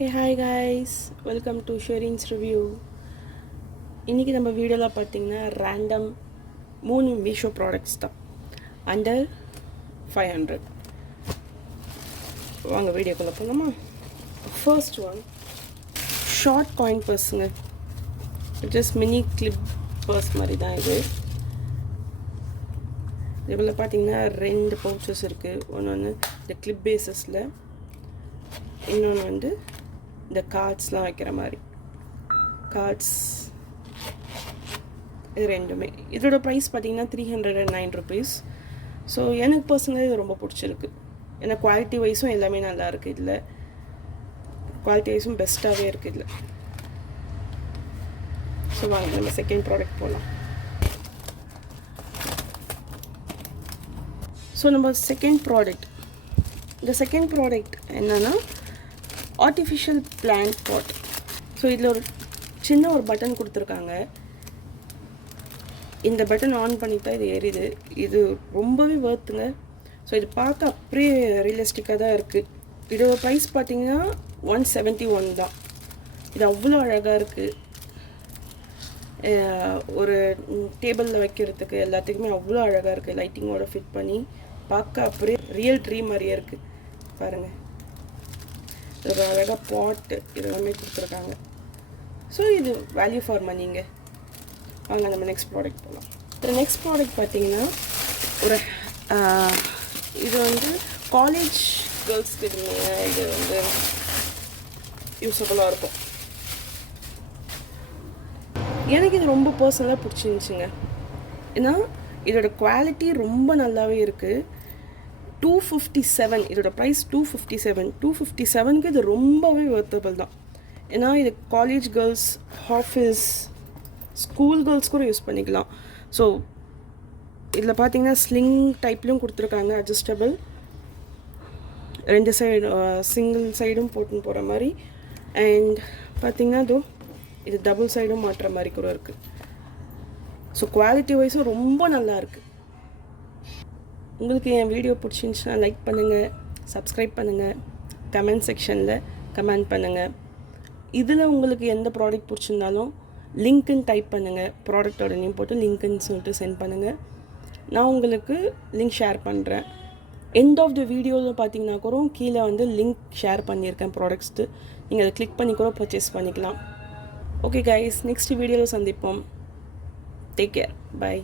Hey hi guys, welcome to Sherin's review. இன்னைக்கு நம்ம வீடியோல பார்த்தீங்கன்னா random 3 மீஷோ ப்ராடக்ட்ஸ் தான் அண்டர் 500. வாங்க வீடியோக்குள்ள போலாமா? ஃபர்ஸ்ட் ஒன் ஷார்ட் காயின் பர்ஸுங்க. ஜஸ்ட் மினி கிளிப் பர்ஸ் மாதிரி தான் இது. இதில் பார்த்தீங்கன்னா 2 பவுச்சஸ் இருக்குது. ஒன்று இந்த கிளிப் பேஸஸில், இன்னொன்று வந்து இந்த கார்ட்ஸ்லாம் வைக்கிற மாதிரி கார்ட்ஸ். இது ரெண்டுமே இதோட ப்ரைஸ் பார்த்தீங்கன்னா 309 rupees. ஸோ எனக்கு பர்சனலாக இது ரொம்ப பிடிச்சிருக்கு. ஏன்னா குவாலிட்டி வைஸும் எல்லாமே நல்லா இருக்குது. இதில் குவாலிட்டி வைஸும் பெஸ்ட்டாகவே இருக்குது இதில். ஸோ வாங்க நம்ம செகண்ட் ப்ராடக்ட் போகலாம். ஸோ நம்ம செகண்ட் ப்ராடக்ட், இந்த செகண்ட் ப்ராடக்ட் என்னென்னா ஆர்டிஃபிஷியல் பிளான்ட் பாட். ஸோ இதில் ஒரு சின்ன ஒரு பட்டன் கொடுத்துருக்காங்க. இந்த பட்டன் ஆன் பண்ணிட்டா இது எரியுது. இது ரொம்பவே வர்த்துங்க. ஸோ இது பார்க்க அப்படியே ரியலிஸ்டிக்காக தான் இருக்குது. இதோட ப்ரைஸ் பார்த்தீங்கன்னா 171 தான். இது அவ்வளோ அழகாக இருக்குது. ஒரு டேபிளில் வைக்கிறதுக்கு எல்லாத்துக்குமே அவ்வளோ அழகாக இருக்குது. லைட்டிங்கோட ஃபிட் பண்ணி பார்க்க அப்படியே ரியல் ட்ரீ மாதிரியே இருக்குது. பாருங்கள், ஒரு அழகாக பாட்டு இதெல்லாமே கொடுத்துருக்காங்க. ஸோ இது வேல்யூ ஃபார் மணிங்க. வாங்க நம்ம நெக்ஸ்ட் ப்ராடக்ட் போகலாம். இந்த நெக்ஸ்ட் ப்ராடக்ட் பார்த்தீங்கன்னா ஒரு இது வந்து காலேஜ் கேர்ள்ஸ்க்கு இது வந்து யூஸ்ஃபுல்லாக இருக்கும். எனக்கு இது ரொம்ப பர்சனலாக பிடிச்சிருந்துச்சுங்க. ஏன்னா இதோட குவாலிட்டி ரொம்ப நல்லாவே இருக்குது. 257 இதோட ப்ரைஸ் 257க்கு இது ரொம்பவே வர்த்தபிள் தான். ஏன்னா இது college girls, office, school girls கூட யூஸ் பண்ணிக்கலாம். ஸோ இதில் பார்த்தீங்கன்னா ஸ்லிங் டைப்லையும் கொடுத்துருக்காங்க, அட்ஜஸ்டபிள். 2 சைடு சிங்கிள் சைடும் போட்டுன்னு போகிற மாதிரி. அண்ட் பார்த்தீங்கன்னா இது டபுள் சைடும் மாட்டுற மாதிரி கூட இருக்குது. ஸோ குவாலிட்டி வைஸும் ரொம்ப நல்லா இருக்குது. உங்களுக்கு என் வீடியோ பிடிச்சிருந்துச்சுன்னா லைக் பண்ணுங்கள், சப்ஸ்கிரைப் பண்ணுங்கள், கமெண்ட் செக்ஷனில் கமெண்ட் பண்ணுங்கள். இதில் உங்களுக்கு எந்த ப்ராடக்ட் பிடிச்சிருந்தாலும் லிங்க்குன்னு டைப் பண்ணுங்கள். ப்ராடக்டோட நேம் போட்டு லிங்க்குன்னு சொல்லிட்டு சென்ட் பண்ணுங்கள். நான் உங்களுக்கு லிங்க் ஷேர் பண்ணுறேன். எண்ட் ஆஃப் த வீடியோவில் பார்த்தீங்கன்னா கூட கீழே வந்து லிங்க் ஷேர் பண்ணியிருக்கேன் ப்ராடக்ட்ஸ்க்கு. நீங்கள் அதை கிளிக் பண்ணி கூட பர்ச்சேஸ் பண்ணிக்கலாம். ஓகே கைஸ், நெக்ஸ்ட் வீடியோவில் சந்திப்போம். Take care, by.